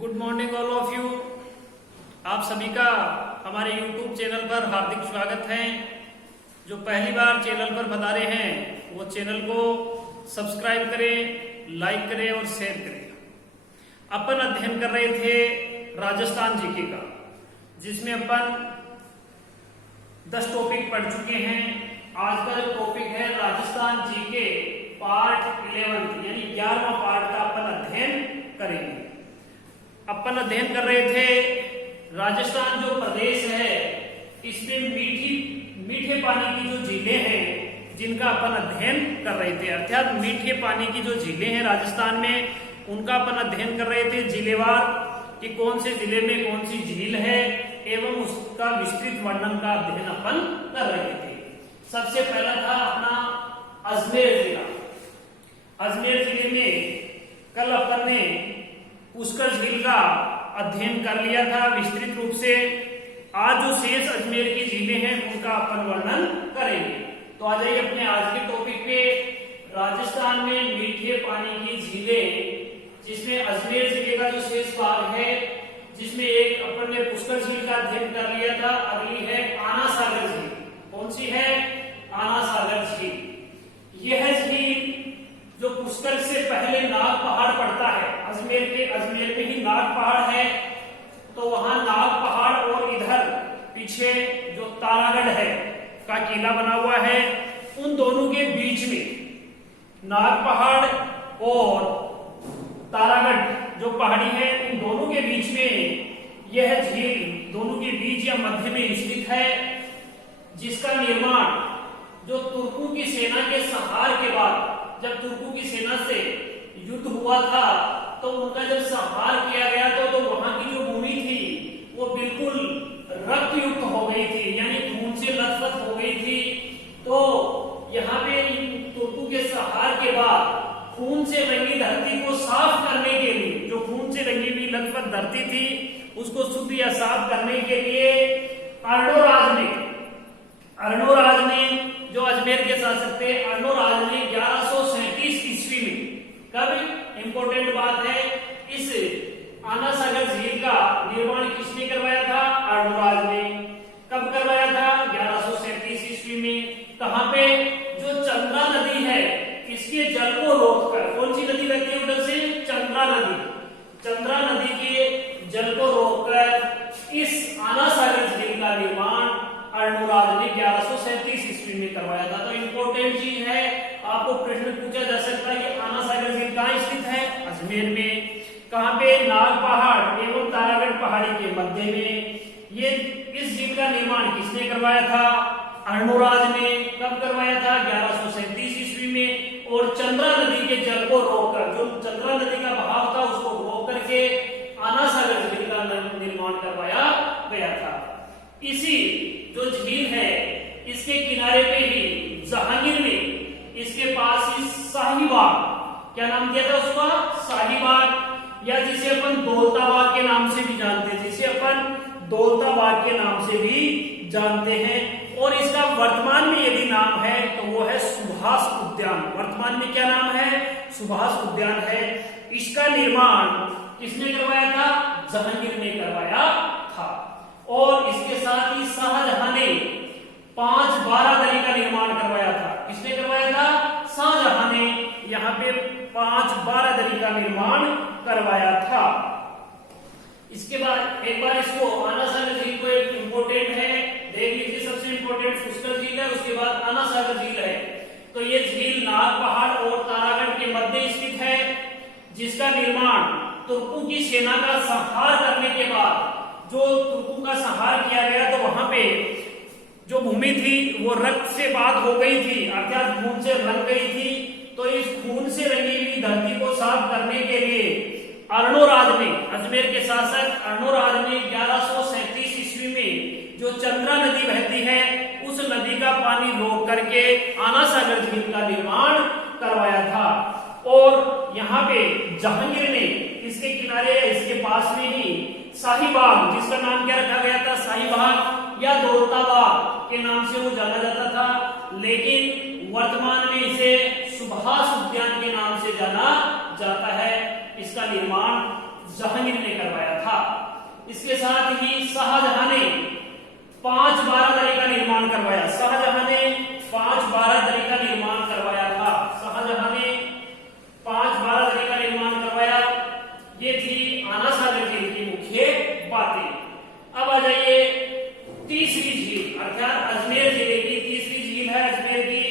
Good morning all of you. आप सभी का हमारे YouTube चैनल पर हार्दिक स्वागत है। जो पहली बार चैनल पर बता रहे हैं वो चैनल को सब्सक्राइब करें, लाइक करें और शेयर करें। अपन अध्ययन कर रहे थे राजस्थान जीके का, जिसमें अपन 10 टॉपिक पढ़ चुके हैं। आज का जो टॉपिक है राजस्थान जीके पार्ट 11 यानी 11वां पार्ट का अपन अध्ययन करेंगे। अपन अध्ययन कर रहे थे राजस्थान जो प्रदेश है इसमें मीठे पानी की जो झीलें हैं जिनका अपन अध्ययन कर रहे थे, अर्थात मीठे पानी की जो झीलें हैं राजस्थान में उनका अपन अध्ययन कर रहे थे जिलेवार कि कौन से जिले में कौन सी झील है एवं उसका विस्तृत वर्णन का अध्ययन अपन कर रहे थे। सबसे पहला था अपना अजमेर जिला। अजमेर जिले में कल अपन ने पुष्कर झील का अध्ययन कर लिया था विस्तृत रूप से। आज जो शेष अजमेर की झीलें हैं उनका अपन वर्णन करेंगे। तो आ जाइए अपने आज के टॉपिक पे। राजस्थान में मीठे पानी की झीलें, जिसमें अजमेर जिले का जो शेष भाग है, जिसमें एक अपन ने पुष्कर झील का अध्ययन कर लिया था। अगली है आना सागर झील। कौन सी है? आना सागर झील। यह झील जो पुष्कर से पहले नाग पहाड़ पड़ता है, अजमेर में ही नाग पहाड़ है, तो वहां नाग पहाड़ और इधर पीछे जो तारागढ़ है का किला बना हुआ है, उन दोनों के बीच में नाग पहाड़ और तारागढ़ जो पहाड़ी है, इन दोनों के बीच में यह झील दोनों के बीच या मध्य में स्थित है, जिसका निर्माण जो तुर्कों की सेना के संहार के बाद, जब तुर्कों की सेना से युद्ध हुआ था तो उनका जब संहार किया गया तो वहां की जो भूमि थी वो बिल्कुल रक्त युक्त हो गई थी, यानी खून से लथपथ हो गई थी। तो यहाँ पे तुर्कों के संहार के बाद खून से रंगी धरती को साफ करने के लिए, जो खून से रंगी हुई लथपथ धरती थी उसको शुद्ध या साफ करने के लिए अर्णोराज ने जो अजमेर के शासक थे, अर्णोराज ने 1137 ईस्वी में, कब इंपोर्टेंट बात है, इस आना सागर झील का निर्माण किसने करवाया था? अर्णोराज ने। कब करवाया था? 1137 ईस्वी में। कहां पे? जो चंद्रा नदी है इसके जल को रोककर, कौन सी नदी बहती है उधर से? चंद्रा नदी। चंद्रा नदी के जल को रोककर इस आना सागर झील का निर्माण अर्णोराज ने 1137 ईस्वी में करवाया था। तो इंपोर्टेंट चीज है, आपको प्रश्न पूछा जा सकता है कि आना सागर झील कहाँ स्थित है? अजमेर में। कहाँ पे? नाग पहाड़ एवं तारागढ़ पहाड़ी के मध्य में। ये इस झील का निर्माण किसने करवाया था? अर्णोराज ने। कब करवाया था? 1137 ईस्वी में। और चंद्रा नदी के जल को रोककर, जो चंद्रा नदी का बहाव था उसको रोक करके आना सागर झील का निर्माण करवाया गया था। इसी जो झील है इसके किनारे पे ही जहांगीर ने इसके पास ही शाहीबाग, क्या नाम दिया था उसका? शाहीबाग, या जिसे अपन दौलताबाग के नाम से भी जानते हैं, जिसे अपन दौलताबाग के नाम से भी जानते हैं। और इसका वर्तमान में यदि नाम है तो वो है सुभाष उद्यान। वर्तमान में क्या नाम है? सुभाष उद्यान है। इसका निर्माण किसने करवाया था? जहांगीर ने करवाया था। और इसके साथ ही शाहजहां ने 5-12 दरी का निर्माण करवाया था। किसने करवाया था? शाहजहां ने यहाँ पे 5-12 दरी का निर्माण करवाया था। इसके बाद एक बार इसको आना सागर झील को एक इंपोर्टेंट है, देख लीजिए। सबसे इंपोर्टेंट पुष्कर झील है, उसके बाद आना सागर झील है। तो ये झील नाग पहाड़ और तारागढ़ के मध्य स्थित है, जिसका निर्माण तुर्कों की सेना का संहार करने के बाद, जो तुर्कों का संहार किया गया तो वहां पे जो भूमि थी वो रक्त से बात हो गई थी, अर्थात खून से रंग गई थी। तो इस खून से रंगी हुई धरती को साफ करने के लिए अर्णोराज ने, अजमेर के शासक अर्णोराज ने 1137 ईस्वी में जो चंद्रा नदी बहती है उस नदी का पानी रोक करके आना सागर झील का निर्माण करवाया था। और यहाँ पे जहांगीर ने इसके किनारे, इसके पास में ही शाहीबाग, जिसका नाम क्या रखा गया था? शाहीबाग या दौलताबाग के नाम से वो जाना जाता था, लेकिन वर्तमान में इसे सुभाष उद्यान के नाम से जाना जाता है। इसका निर्माण जहांगीर ने करवाया था। इसके साथ ही शाहजहां ने 5 बारादरी का निर्माण करवाया। शाहजहां ने 5 बारादरी का निर्माण करवाया था। शाहजहां ने 5 बारादरी का निर्माण करवाया। ये थी आना सागर झील की मुख्य बातें। अब आ जाइए तीसरी झील, अर्थात अजमेर जिले की तीसरी झील है अजमेर की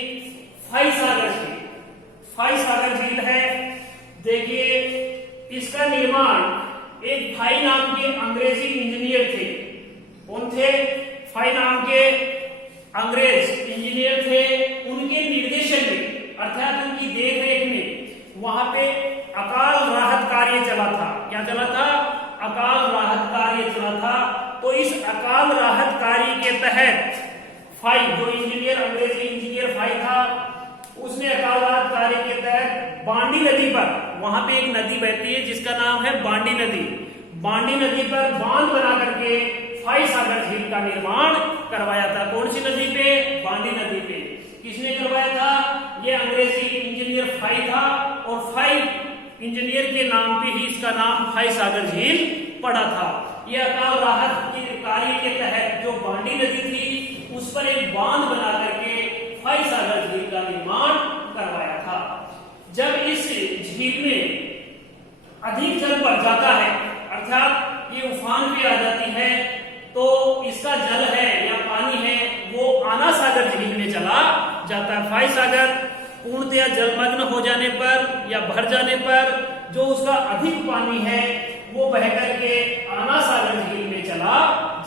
फाई सागर झील। फाई सागर झील है। देखिए इसका निर्माण एक फाई नाम के अंग्रेजी इंजीनियर थे। कौन थे? फाई नाम के अंग्रेज इंजीनियर थे। उनके निर्देशन में अर्थात उनकी देखरेख में वहां पे अकाल राहत कार्य चला था। क्या चला था? अकाल राहत कार्य चला था। तो इस अकाल राहत कार्य के तहत फाई, जो इंजीनियर अंग्रेजी इंजीनियर फाई था, उसने अकाल राहत कार्य के तहत बांडी नदी पर, वहां पे एक नदी बहती है जिसका नाम है बांडी नदी, बांडी नदी पर बांध बना करके फाई सागर झील का निर्माण करवाया था। कौन सी नदी पे? बांडी नदी पे। किसने करवाया था? ये अंग्रेजी इंजीनियर फाई था और फाई इंजीनियर के नाम पे ही इसका नाम फाई सागर झील पड़ा था। यह अकाल राहत के कार्य के तहत जो बांडी नदी थी उस पर एक बांध बना करके फाई सागर झील का निर्माण करवाया था। जब इस झील में अधिक जल बढ़ जाता है, अर्थात ये उफान पे आ जाती है, तो इसका जल है या पानी है वो आना सागर झील में चला जाता है। फाई सागर पूर्णतया जलमग्न हो जाने पर या भर जाने पर जो उसका अधिक पानी है वो बह करके आना सागर झील में चला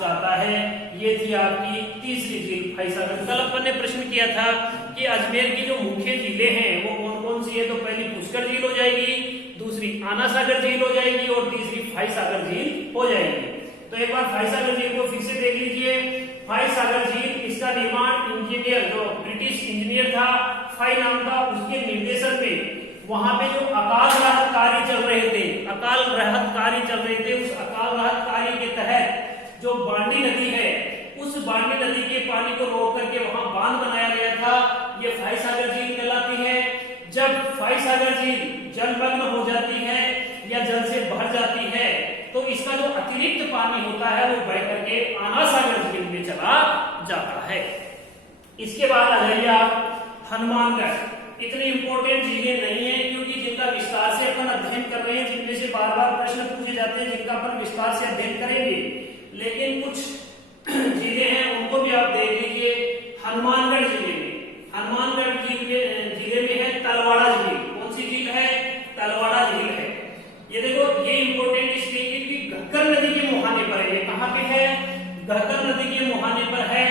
जाता है। ये थी आपकी तीसरी झील फाई सागर। कल अपन ने प्रश्न किया था कि अजमेर की जो मुख्य झीलें हैं वो कौन कौन सी है, तो पहली पुष्कर झील हो जाएगी, दूसरी आना सागर झील हो जाएगी और तीसरी फाई सागर झील हो जाएगी। तो एक बार फाई सागर झील को फिर से देख लीजिए। फाई सागर झील, इसका निर्माण इंजीनियर, जो ब्रिटिश इंजीनियर था फाई नाम का, उसके निर्देशन में वहां पे जो अकाल राहत कार्य चल रहे थे, अकाल राहत कार्य चल रहे थे, उस अकाल राहत कार्य के तहत जो बांडी नदी है, उस बांडी नदी के पानी को रोक करके वहां बांध बनाया गया था। ये फाई सागर झील कहलाती है। जब फाई सागर झील जलमग्न हो जाती है या जल से भर जाती है तो इसका जो अतिरिक्त पानी होता है वो बह करके आना सागर झील में चला जाता है। इसके बाद आ जाइए आप हनुमानगढ़। इतनी इंपॉर्टेंट झीलें नहीं है क्योंकि जिनका विस्तार से अपन अध्ययन कर रहे हैं, जिनमें से बार बार प्रश्न पूछे जाते हैं, जिनका अपन विस्तार से अध्ययन करेंगे, लेकिन कुछ झीलें हैं उनको भी आप देख लीजिए। हनुमानगढ़ जिले में, हनुमानगढ़ जिले में है तलवाड़ा झील। कौन सी झील है? तलवाड़ा झील है। ये देखो, ये इंपॉर्टेंट इसलिए क्योंकि घग्गर नदी के मुहाने पर है। ये कहाँ पे है? घग्गर नदी के मुहाने पर है।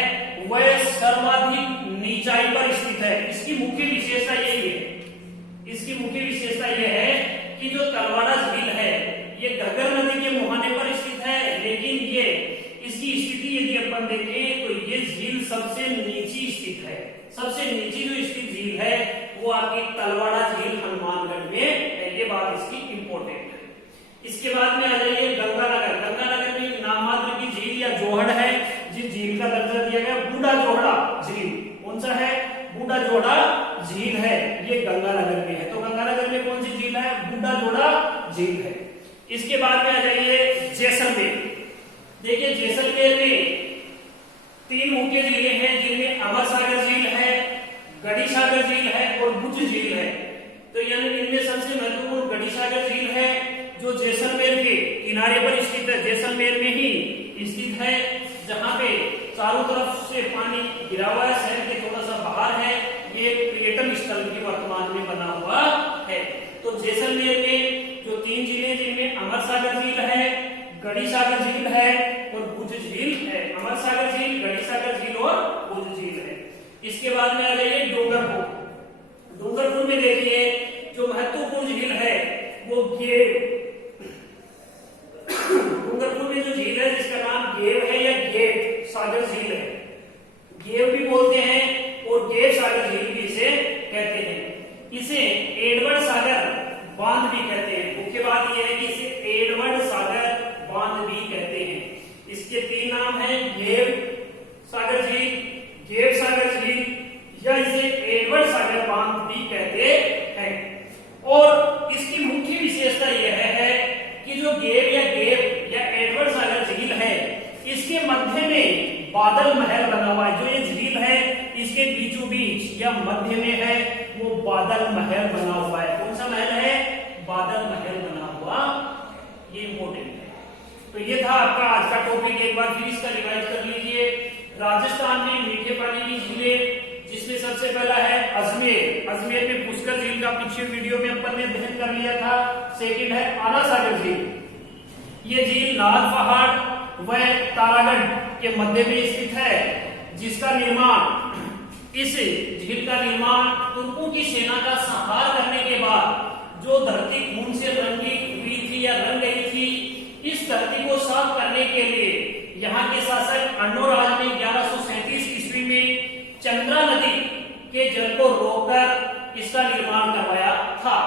वह सर्वाधिक नीचाई पर स्थित है। इसकी मुख्य विशेषता यही है, इसकी मुख्य विशेषता यह है कि जो तलवाड़ा झील है ये घग्गर नदी के मुहाने पर स्थित है, लेकिन ये इसकी स्थिति यदि अपन देखें तो ये झील सबसे नीची स्थित है। सबसे नीची जो स्थित झील है वो आपकी तलवाड़ा झील हनुमानगढ़ में है। ये बात इसकी इंपॉर्टेंट है। इसके बाद में आ जाइए गंगानगर। गंगानगर में नाममात्र की झील या जोहड़ है, जिस झील का दर्जा दिया गया बूढ़ा जोहड़ा झील। कौन सा है? बूढ़ा जोड़ा झील है, ये गंगानगर में है। तो गंगानगर में कौन सी झील है? बूढ़ा जोड़ा झील है। इसके बाद में आ जाइए जैसलमेर। देखिए जैसलमेर में 3 मुख्य झीलें हैं जिनमें अमर सागर झील है, गढ़ी सागर झील है और भुज झील है। तो यानी इनमें सबसे महत्वपूर्ण गढ़ी सागर झील है जो जैसलमेर के किनारे पर स्थित है, जैसलमेर में ही स्थित है, जहां पे चारों तरफ से पानी गिरा हुआ है, शहर के थोड़ा सा बाहर है। ये पर्यटन स्थल भी वर्तमान में बना हुआ है। तो जैसलमेर में जो 3 झीलें जिनमें अमर सागर झील है, गढ़ी सागर झील है और भुज झील है। अमर सागर झील, गढ़ी सागर झील और भुज झील है। इसके बाद में आ जाइए डूंगरपुर। डूंगरपुर में देखिए जो महत्वपूर्ण झील है वो गेव। डूंगरपुर में जो झील है जिसका नाम गेव है या गेव सागर झील है, गेव भी बोलते हैं और गेव सागर झील भी इसे कहते हैं। इसे एडवर्ड सागर बांध भी कहते हैं। मुख्य बात यह है कि इसे एडवर्ड सागर बांध भी कहते हैं। इसके 3 नाम हैं, गेव सागर झील, गेव सागर झील या इसे एडवर्ड सागर बांध भी कहते हैं। और इसकी मुख्य विशेषता यह है कि जो गेव बादल महल बना हुआ है। जो ये झील है इसके बीचों बीच या मध्य में है वो बादल महल बना हुआ है। कौन सा महल है? बादल महल बना हुआ, ये इंपॉर्टेंट है। तो ये था आपका आज का टॉपिक, एक बार फिर इसका रिवाइज कर लीजिए। राजस्थान में मीठे पानी की झीलें, जिसमें सबसे पहला है अजमेर। अजमेर में पुष्कर झील का पिछले वीडियो में अपन ने अध्ययन कर लिया था। सेकंड है आना सागर झील। ये झील नाग पहाड़ व तारागढ़ के मध्य में स्थित है, जिसका निर्माण, इस झील का निर्माण तुर्कों की सेना का संहार करने के बाद जो धरती खून से रंगी हुई थी या रंग गई थी, इस धरती को साफ करने के लिए यहाँ के शासक अर्णोराज ने 1137 ईस्वी में चंद्रा नदी के जल को रोककर इसका निर्माण करवाया था।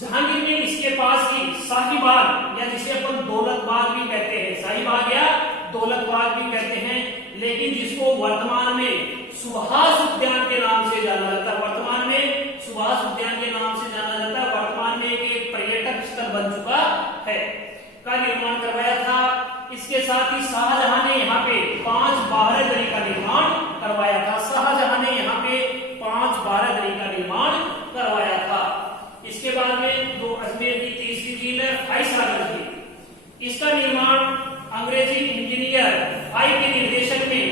जहांगीर ने इसके पास ही शाहीबाग, या जिसे अपन दौलतबाग भी कहते हैं, शाहीबाग या दौलतबाग भी कहते हैं, लेकिन जिसको वर्तमान में सुभाष उद्यान के नाम से जाना जाता है, वर्तमान में सुभाष उद्यान के नाम से जाना जाता है, वर्तमान में एक पर्यटक स्थल बन चुका है, का निर्माण करवाया था। इसके साथ ही शाहजहां ने यहाँ पे 5 बारहदरी का निर्माण करवाया था। शाहजहां ने यहाँ पे 5 बारहदरी का निर्माण करवाया था। इसके बाद में जो अजमेर की तीसरी झील है फाइसागर झील, इसका निर्माण अंग्रेजी इंजीनियर फाई के निर्देशन में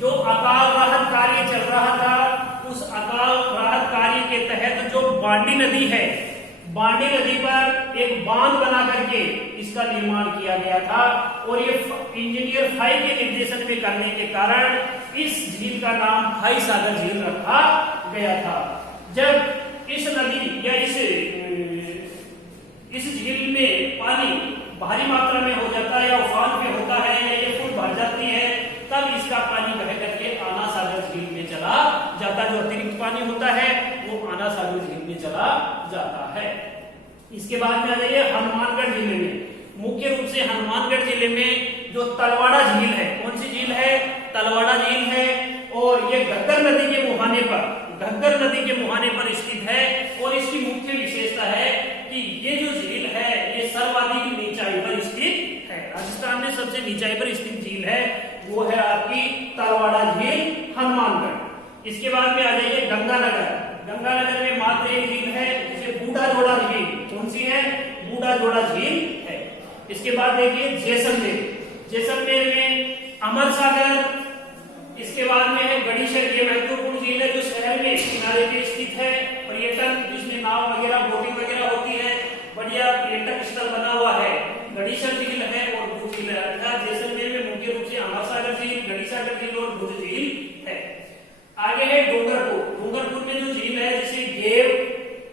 जो अकाल राहत कार्य चल रहा था, उस अकाल राहत कार्य के तहत जो बांडी नदी है, बांडी नदी पर एक बांध बना करके इसका निर्माण किया गया था। और ये इंजीनियर फाई के निर्देशन में करने के कारण इस झील का नाम फाइसागर झील रखा गया था। जब इस नदी या इस झील में पानी भारी मात्रा में हो जाता है या उफान पे होता है या ये फुल भर जाती है, तब इसका पानी बह करके आना सागर झील में चला जाता है। जो अतिरिक्त पानी होता है वो आना सागर झील में चला जाता है। इसके बाद में आ जाइए हनुमानगढ़ जिले में। मुख्य रूप से हनुमानगढ़ जिले में जो तलवाड़ा झील है, कौन सी झील है? तलवाड़ा झील है। और ये घग्गर नदी के मुहाने पर, घग्गर नदी के मुहाने पर स्थित है। और इसकी मुख्य विशेषता है कि ये जो झील है ये सर्वाधिक नीचाई पर स्थित है। राजस्थान में सबसे नीचाई पर स्थित झील है वो है आपकी तलवाड़ा झील, हनुमानगढ़। इसके बाद में आ जाइए गंगानगर। गंगानगर में मात्र एक झील है जिसे बूढ़ा जोड़ा झील, कौन सी है? बूढ़ा जोड़ा झील है। इसके बाद देखिए जैसलमेर। जैसलमेर में अमर सागर, इसके बाद में है गढ़ीशर। ये महत्वपूर्ण झील है जो शहर में किनारे पे स्थित है। पर्यटन जिसमें नाव वगैरह, बोटिंग वगैरह होती है, बढ़िया पर्यटक स्थल बना हुआ है। गढ़ीशर झील है और भुज झील है। अर्थात जैसलमेर में मुख्य रूप से अमर सागर झील, गढ़ीसागर झील और भुज झील है। आगे है डूंगरपुर। डूंगरपुर में जो झील है जिसे गेव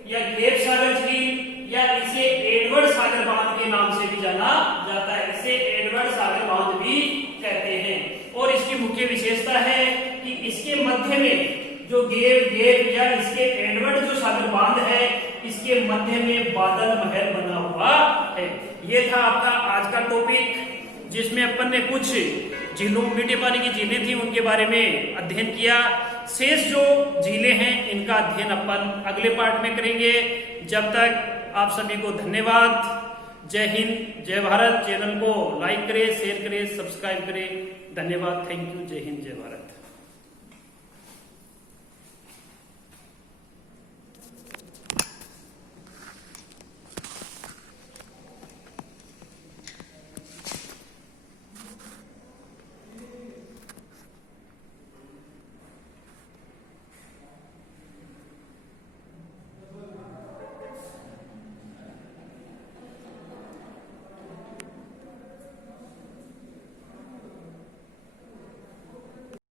या गेव सागर झील या इसे एडवर्ड सागर बांध के नाम से भी जाना जाता है, इसे एडवर्ड सागर बांध भी कहते हैं। और इसकी मुख्य विशेषता है कि इसके मध्य में जो गेव या इसके एडवर्ड जो सागर बांध है, इसके मध्य में बादल महल बना हुआ है। ये था आपका आज का टॉपिक, जिसमें अपन ने कुछ झीलों, मीठे पानी की झीलें थी उनके बारे में अध्ययन किया। शेष जो झीलें हैं इनका अध्ययन अपन अगले पार्ट में करेंगे। जब तक आप सभी को धन्यवाद। जय हिंद, जय भारत। चैनल को लाइक करें, शेयर करें, सब्सक्राइब करें। धन्यवाद, थैंक यू। जय हिंद, जय भारत।